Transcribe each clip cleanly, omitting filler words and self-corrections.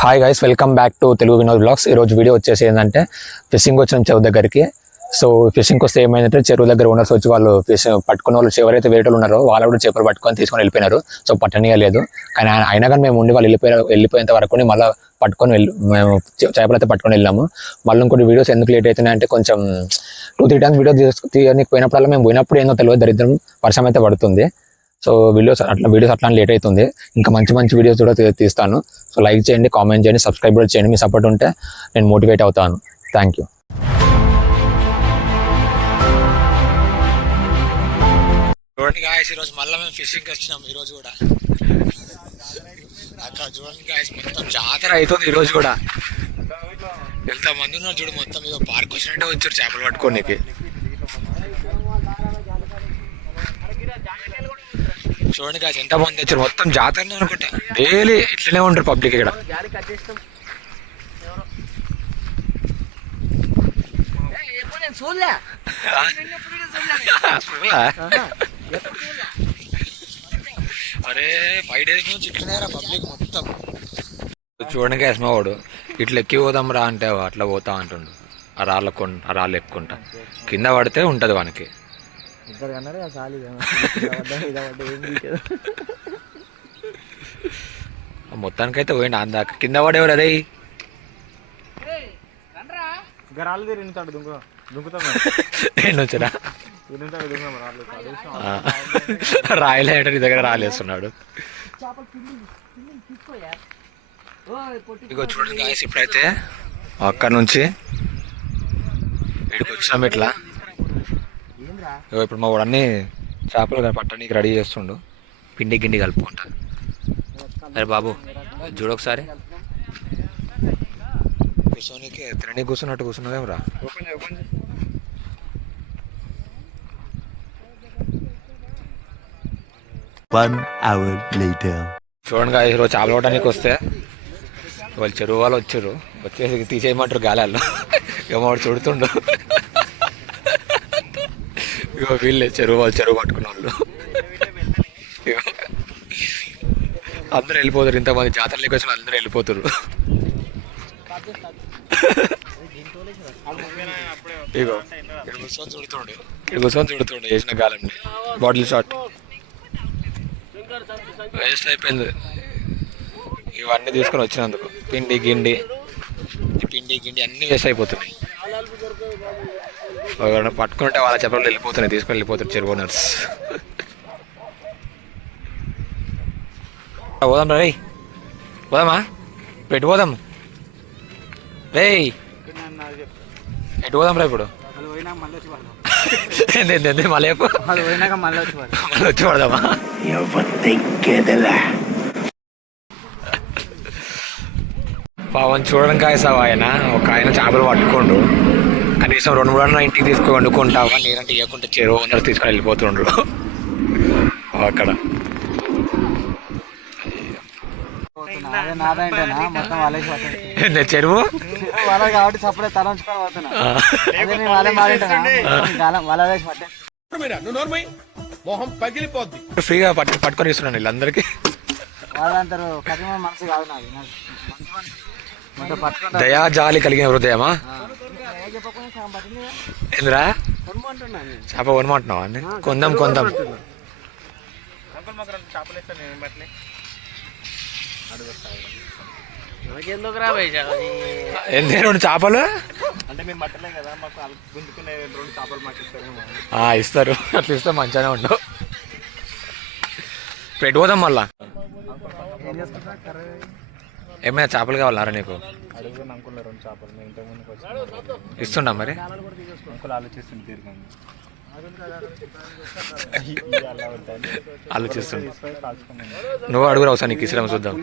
Hi guys, welcome back to Telugu Vinod blogs. ఈరోజు video వచ్చేసి ఏంటంటే ఫిషింగ్ వచ్చిన చెరువు దగ్గరికి. సో ఫిషింగ్కి వస్తే ఏమైందంటే చెరువు దగ్గర ఓనర్స్ వచ్చి వాళ్ళు ఫిష్ పట్టుకున్న వాళ్ళు ఎవరైతే వేటలు ఉన్నారో వాళ్ళు కూడా చేపలు పట్టుకొని తీసుకొని వెళ్ళిపోయినారు. సో పట్టనీయలేదు, కానీ అయినా కానీ మేము ఉండి వాళ్ళు వెళ్ళిపోయేంత వరకు మళ్ళీ పట్టుకొని మేము చేపలు అయితే పట్టుకొని వెళ్ళాము. మళ్ళీ ఇంకోటి వీడియోస్ ఎందుకు లేట్ అవుతున్నాయి అంటే కొంచెం 2-3 టైమ్స్ వీడియో తీయడానికి పోయినప్పుడల్లా మేము పోయినప్పుడు ఏందో తెలియదు, దరిద్రం వర్షం అయితే పడుతుంది. సో వీడియోస్ అట్లా లేట్ అవుతుంది. ఇంకా మంచి మంచి వీడియోస్ కూడా తీస్తాను. సో లైక్ చేయండి, కామెంట్ చేయండి, సబ్స్క్రైబ్ కూడా చేయండి. మీ సపోర్ట్ ఉంటే నేను మోటివేట్ అవుతాను. Thank you. చూడండి గాయస్, ఈరోజు మళ్ళీ మేము ఫిషింగ్కి వచ్చినాం. ఈరోజు కూడా అక్కడ చూడండి గాయస్, మొత్తం జాతర అవుతుంది ఈరోజు కూడా. ఎంతమంది ఉన్నారు చూడు, మొత్తం ఇక పార్క్ వచ్చినట్టే వచ్చారు చేపలు పట్టుకోనికి. చూడండి గాయస్ ఎంత మంది వచ్చారు, మొత్తం జాతరనే అనుకుంటా. డైలీ ఇట్లనే ఉంటారు పబ్లిక్ ఇక్కడ. అరే 5 days నుంచి ఇట్లనే రా పబ్లిక్ మొత్తం. చూడండి గాయస్, మా వాడు ఇట్లా ఎక్కి పోదాం రా అంటే అట్లా పోతా అంటుండు. ఆ రాళ్ళు ఎక్కుంటా కింద పడితే ఉంటది వానికి. మొత్తానికైతే పోయింది అందాక. కింద పడేవారు అదే రాయలే నీ దగ్గర రాలేస్తున్నాడు. ఇగో చూడండి గాయస్, ఇప్పుడైతే అక్కడ నుంచి ఇక్కడికి వచ్చినాం ఇట్లా. ఇప్పుడు మా వాడు అన్ని చేపలు పట్టడానికి రెడీ చేస్తుండు, పిండి గిండి కలుపుకుంటా. అరే బాబు చూడొకసారి, కూర్చోనికి తినడానికి కూర్చున్నట్టు కూర్చున్నదేం రా. చూడండి ఈరోజు చేపలు పట్టడానికి వస్తే వాళ్ళు చెరువు వాళ్ళు వచ్చారు, వచ్చేసి తీసేయమంటారు గాలాల్లో. ఏమో చుడుతుండు. ఇగో వీళ్ళే చెరువు పట్టుకున్న వాళ్ళు. అందరూ వెళ్ళిపోతారు, ఇంతమంది జాతరలోకి వచ్చిన అందరూ వెళ్ళిపోతారు. ఇగో ఇక్కడ కూర్చొని చుడుతుండే వేసిన గాలండి. బాటిల్ షాట్ వేస్ట్ అయిపోయింది. ఇవన్నీ తీసుకొని వచ్చినందుకు పిండి గిండి అన్నీ వేస్ట్ అయిపోతున్నాయి. పట్టుకుంటే వాళ్ళ చెప్పలు వెళ్ళిపోతున్నాయి, తీసుకొని వెళ్ళిపోతారు చెరువు ఓనర్స్. పోదాం రా, పోదామా ఎటు పోదాం రే, ఎటు పోదాం రా ఇప్పుడు. మళ్ళీ వచ్చి పడదామా. పావన్ చూడడం కాయసావు ఆయన ఒక ఆయన చేపలు పట్టుకోండు. కనీసం 2-3 అన్న ఇంటికి తీసుకొని వండుకుంటావా, నీరంటే ఇవ్వకుండా చెరువు ఓనర్స్ తీసుకొని వెళ్ళిపోతుండ్రు అక్కడ. చెరువు కాబట్టి సపరేట్ తలంచుకొని పోతున్నా. ఫ్రీగా పట్టుకొని ఇస్తున్నాను వీళ్ళందరికీ. వాళ్ళందరూ మనసు కాదు నాది, దయా జాలి కలిగిన హృదయమా. ఎందురా చేప కొనమంటున్నావా అండి? కొందాం ఏంటి 2 చేపలు ఇస్తారు, అట్లా ఇస్తే మంచిగానే ఉండవు. పెట్టుకోదాం మళ్ళా. ఏమైనా చేపలు కావాలరా నీకు? ఇస్తుండా మరి? ఆలోచిస్తుండ నువ్వు అడుగురా ఒకసారి, నీకు ఇష్టం చూద్దాం.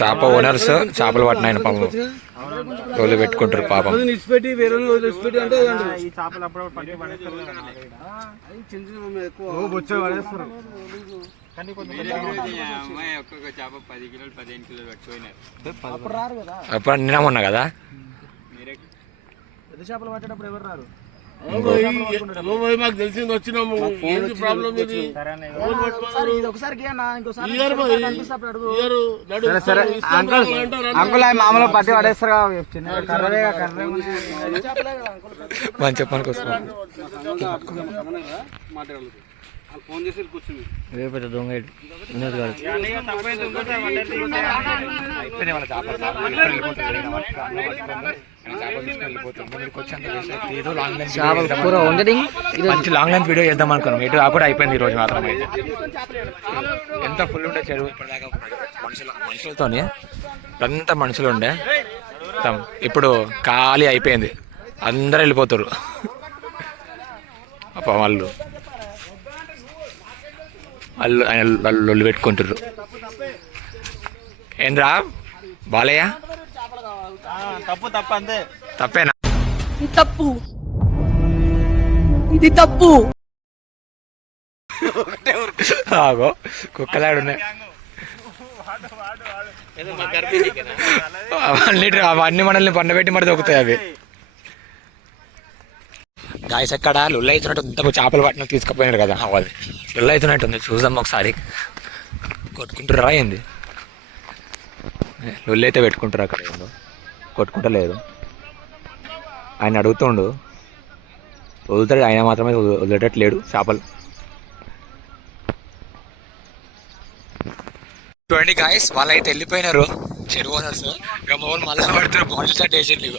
చేప ఓనర్స్ చేపలు పట్టిన ఆయన పాపం రోజులు పెట్టుకుంటారు పాపం. అప్పుడు నిన్న మొన్న కదా చేపలు పట్టేటప్పుడు ఎవరు రారు. మాకు తెలిసింది వచ్చినాము. ఏంది ప్రాబ్లం ఇది? అంకుల్ అవి మామూలుగా పట్టి పడేస్తారు మనం చెప్పడానికి వస్తున్నాం. ఫోన్ చేసి కూర్చుంది పెద్ద దొంగ వినోద్ గారు మంచి లాంగ్ లెంత్ వీడియో చేద్దాం అనుకున్నాం. ఎటు కూడా అయిపోయింది ఈ రోజు మాత్రం. అయితే ఎంత ఫుల్ ఉండే చెరువు ఇప్పటిదాకా మనుషులతోనే అంతా మనుషులు ఉండే. ఇప్పుడు ఖాళీ అయిపోయింది, అందరూ వెళ్ళిపోతారు. వాళ్ళు వాళ్ళు పెట్టుకుంటారు. ఏంద్రా బాలయ్య తప్పు అంతే. తప్పేనా? తప్పు, ఇది తప్పు. ఆగో కుక్కలాడున్నాయి అవన్నీ మనల్ని పండబెట్టి మరి దొక్కుతాయి అవి. గాయస్ ఎక్కడ లొల్లు అవుతున్నట్టు ఇంతకు చేపలు పట్టిన తీసుకుపోయినారు కదా, అది లొల్లు అవుతున్నట్టుంది. చూద్దాం ఒకసారి. కొట్టుకుంటారా ఏంది? లొల్లు అయితే పెట్టుకుంటారు అక్కడ. ఏందో కొట్టుకుంటలేదు. ఆయన అడుగుతుండు, వదులుతాడు. ఆయన మాత్రమే వదిలేటట్లేడు చేపలు. చూడండి గాయస్, వాళ్ళు అయితే వెళ్ళిపోయినారు చెరువు ఓనర్స్. ఇక మొబైల్ మళ్ళీ పడుతున్నారు. బాటిల్ షాట్ వేసిండు.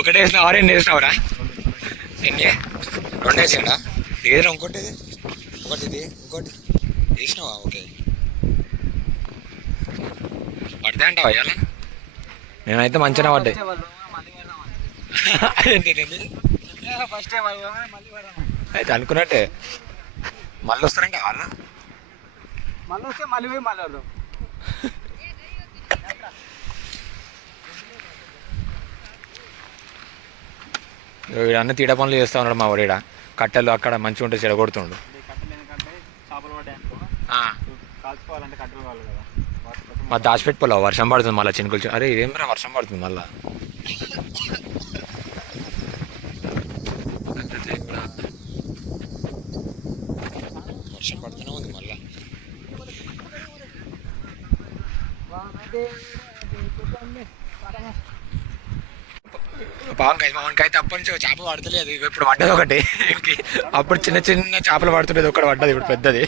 ఒకటే వేసినా ఆరెంజ్ వేసినావురా? ఎన్ని 2 వేసాడా? ఏదో ఇంకోటి ఇది ఇంకోటి వేసినావా? ఓకే, పడితే అంటావా ఇవాళ? నేనైతే మంచిగా పడ్డాయి. అయితే అనుకున్నట్టే మళ్ళీ వస్తారంట వాళ్ళు. మళ్ళీ వస్తే మళ్ళీ పోయి మళ్ళీ అన్ని తీడ పనులు చేస్తూ ఉన్నాడు మా వాడు. కట్టెలు అక్కడ మంచిగా ఉంటే చెడగొడుతుండు. మా దాచిపెట్టుకోలేవు, వర్షం పడుతుంది మళ్ళీ చినుకులు. అరే ఇదేమరా వర్షం పడుతుంది మళ్ళా. వర్షం పడుతూనే ఉంది మళ్ళా. మామూలుకైతే అప్పటి నుంచి చేప పడతలేదు. ఇప్పుడు పడ్డది ఒకటి. అప్పుడు చిన్న చిన్న చేపలు పడుతుండేది, ఒకటి పడ్డది, ఇప్పుడు పెద్దది.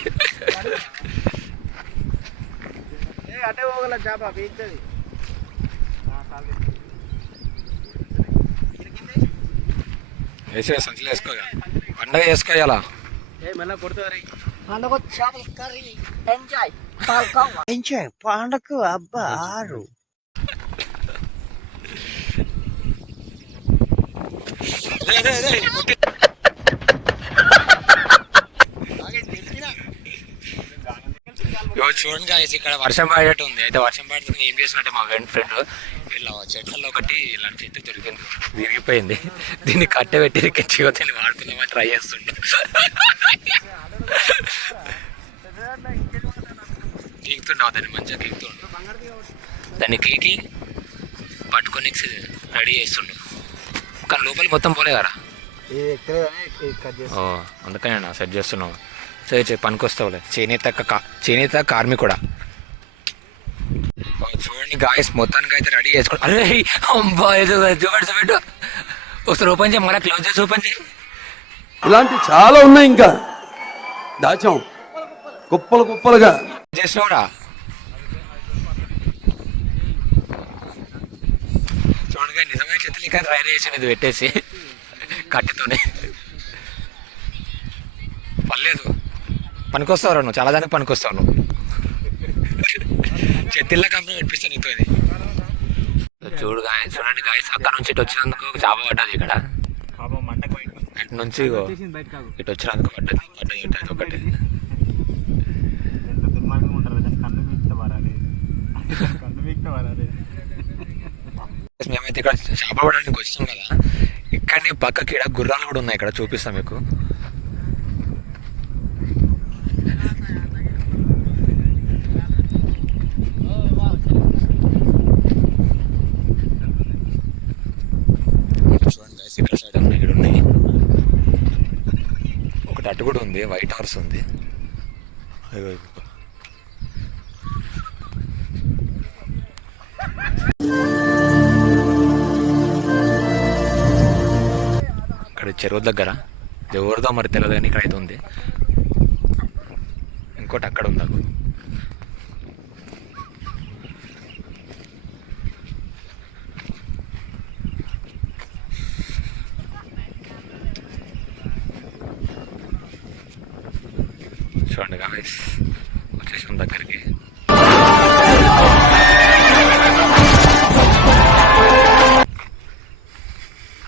వేసే సంచులు వేసుకోగా పండగ వేసుకోవాలా. పండగ అబ్బా ఆరు చూడండి గాయస్, ఇక్కడ వర్షం పడేటట్టు ఉంది. అయితే వర్షం పడుతుంది. ఏం చేసినట్టే మా ఫ్రెండ్ ఇలా చెట్లలో ఒకటి ఇలాంటి చెట్టు దొరికింది, విరిగిపోయింది. దీన్ని కట్టబెట్టి కిచ్చిగా దీన్ని వాడుకుందామని ట్రై చేస్తుండే. గీకుతుండవు దాన్ని, మంచిగా గీకుతుండు. దాన్ని గీకి పట్టుకొని రెడీ చేస్తుండు. కానీ లోపలికి మొత్తం పోలే కదా. ఓ అందుకనే సెట్ చేస్తున్నావు. సరే పనికొస్తావులే. చేనేత కార్మికుడా. చూడండి గాయస్, మొత్తానికి అయితే రెడీ చేసుకోండి. అరే అబ్బా చూపెట్టు. ఒకసారి ఓపెన్ చేయి, మళ్ళీ క్లోజ్ చేసి ఓపెన్ చేయి. ఇలాంటి చాలా ఉన్నాయి, ఇంకా దాచాం కుప్పలుగా చేసినవరా. చూడగా నిజమైన చేతులు కానీ రైలు వేసాను ఇది పెట్టేసి కట్టెతోనే. పర్లేదు, పనికొస్తావు నువ్వు, చాలా దానికి పనికొస్తావు నువ్వు. చెత్తిళ్ళ కంపెనీ పెట్టిస్తాను నీతో ఇది. చూడండి గాయస్, అక్కడ నుంచి ఇటు వచ్చినందుకు చేప పడ్డది. ఇక్కడ అటు నుంచి ఇటు వచ్చినందుకు పడ్డది ఒకటి. మేమైతే ఇక్కడ చేప పడడానికి వచ్చాం కదా. ఇక్కడనే పక్కకి ఇక్కడ గుర్రాలు కూడా ఉన్నాయి, ఇక్కడ చూపిస్తాం మీకు. చూడండి ఇక్కడ సైడ్ ఉన్నాయి, ఇక్కడ ఉన్నాయి. అటు కూడా ఉంది, వైట్ హార్స్ ఉంది. ఇగో ఇగో. ఇక్కడ చెరువు దగ్గర ఎవరిదో మరి తెలియదు కానీ ఇక్కడ అయితే ఉంది. ఇంకోటి అక్కడ ఉంది. నాకు చూడండి గాయ్స్, వచ్చేసాం దగ్గరికి.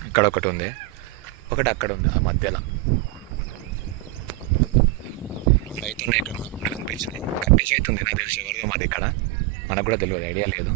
ఇక్కడ ఒకటి ఉంది, ఒకటి అక్కడ ఉంది, ఆ మధ్యలో అయితే ఇక్కడ కనిపించినాయి. కట్టేసి అవుతుంది నాకు తెలిసి ఎవరిదో, మాది ఇక్కడ మనకు కూడా తెలియదు, ఐడియా లేదు.